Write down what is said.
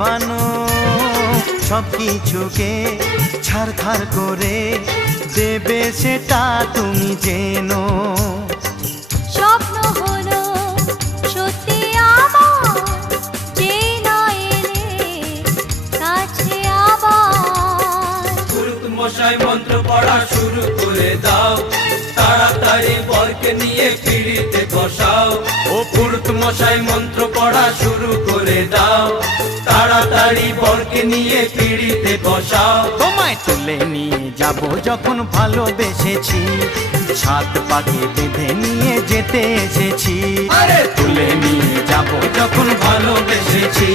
বানো সব কিছুকে ছারখার করে দেবে সেটা তুমি জেনো। স্বপ্ন হলো সত্যি আমার, যে না এলে কাছে আবার। পুরুত মশাই মন্ত্র পড়া শুরু করে দাও, তাড়াতাড়ি বরকে নিয়ে পিড়িতে বসাও। ও পুরুত মশাই মন্ত্র পড়া শুরু করে দাও, তাড়াতাড়ি বরকে নিয়ে পিড়িতে বসাও। তোমায় তুলে নিয়ে যাব যখন ভালোবেসেছি, সাত পাকে বেঁধে নিয়ে যেতে এসেছি। আরে তুলে নিয়ে যাব যখন ভালোবেসেছি,